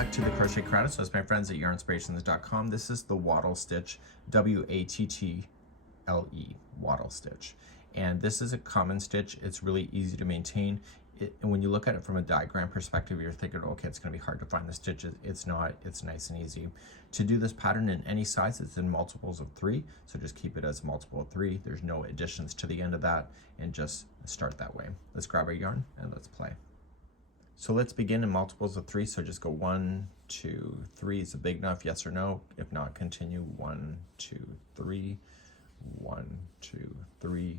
back to the Crochet Credits. So as my friends at yarnspirations.com, this is the wattle stitch, W-A-T-T-L-E, wattle stitch. And this is a common stitch. It's really easy to maintain. And when you look at it from a diagram perspective, you're thinking, okay, it's going to be hard to find the stitches. It's not. It's nice and easy. To do this pattern in any size, it's in multiples of 3. So just keep it as multiple of 3. There's no additions to the end of that, and just start that way. Let's grab our yarn and let's play. So let's begin in multiples of 3. So just go 1, 2, 3. Is it big enough? Yes or no? If not, continue 1, 2, 3, 1, 2, 3,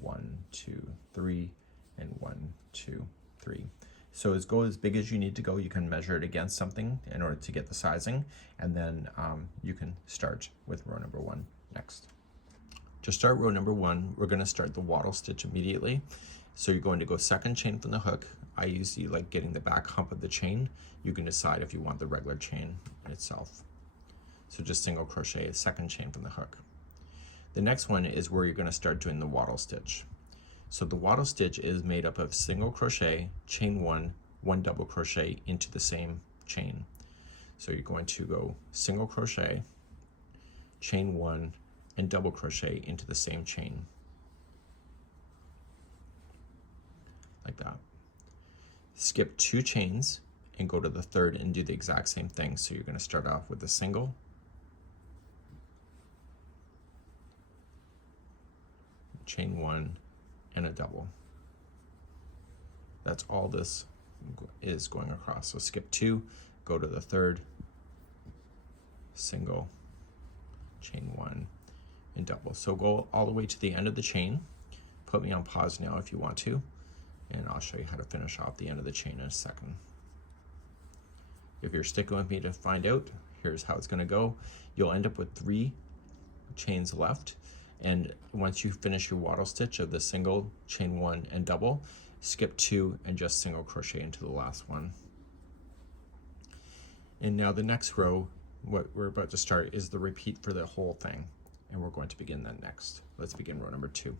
1, 2, 3, and 1, 2, 3. So go as big as you need to go. You can measure it against something in order to get the sizing, and then you can start with row number 1 next. To start row number 1, we're going to start the wattle stitch immediately. So you're going to go second chain from the hook. I usually like getting the back hump of the chain. You can decide if you want the regular chain itself. So just single crochet, second chain from the hook. The next one is where you're going to start doing the wattle stitch. So the wattle stitch is made up of single crochet, chain 1, 1 double crochet into the same chain. So you're going to go single crochet, chain 1, and double crochet into the same chain. Like that. Skip 2 chains and go to the third and do the exact same thing. So you're going to start off with a single, chain 1, and a double. That's all this is going across. So skip 2, go to the third, single, chain 1, and double. So go all the way to the end of the chain. Put me on pause now if you want to, and I'll show you how to finish off the end of the chain in a second. If you're sticking with me to find out, here's how it's going to go. You'll end up with 3 chains left, and once you finish your wattle stitch of the single, chain 1, and double, skip 2 and just single crochet into the last one. And now the next row, what we're about to start, is the repeat for the whole thing, and we're going to begin that next. Let's begin row number 2.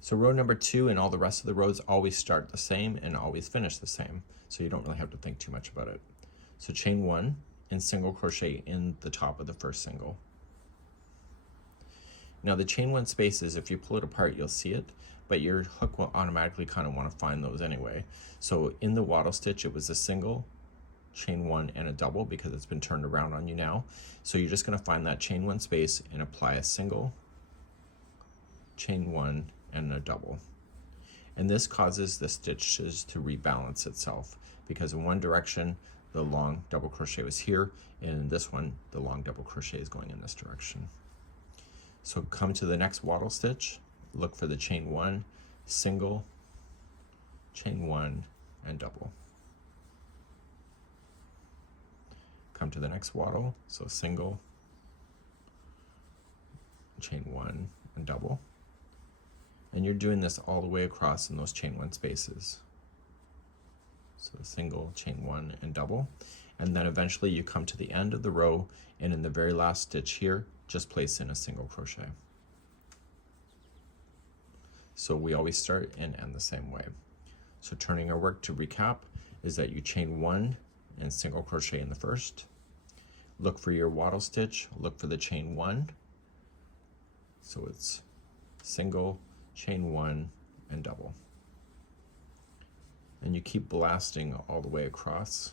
So row number 2 and all the rest of the rows always start the same and always finish the same, so you don't really have to think too much about it. So chain 1 and single crochet in the top of the first single. Now the chain 1 spaces, if you pull it apart, you'll see it, but your hook will automatically kind of want to find those anyway. So in the wattle stitch, it was a single, chain 1, and a double because it's been turned around on you now. So you're just going to find that chain 1 space and apply a single, chain 1, and a double. And this causes the stitches to rebalance itself, because in one direction the long double crochet was here, and in this one the long double crochet is going in this direction. So come to the next wattle stitch, look for the chain 1, single, chain 1, and double. Come to the next wattle, so single, chain 1, and double. And you're doing this all the way across in those chain 1 spaces. So single, chain 1, and double. And then eventually you come to the end of the row, and in the very last stitch here, just place in a single crochet. So we always start and end the same way. So turning our work to recap is that you chain 1 and single crochet in the first. Look for your wattle stitch, look for the chain 1. So it's single, chain 1, and double. And you keep blasting all the way across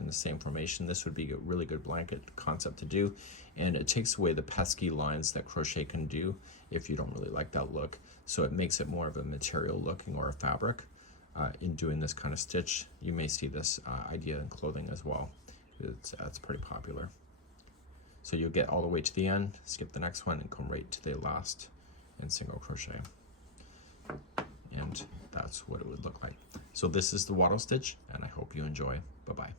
in the same formation. This would be a really good blanket concept to do, and it takes away the pesky lines that crochet can do if you don't really like that look. So it makes it more of a material looking or a fabric. In doing this kind of stitch, you may see this idea in clothing as well. It's pretty popular. So you'll get all the way to the end, skip the next one, and come right to the last and single crochet. And that's what it would look like. So this is the wattle stitch, and I hope you enjoy. Bye-bye.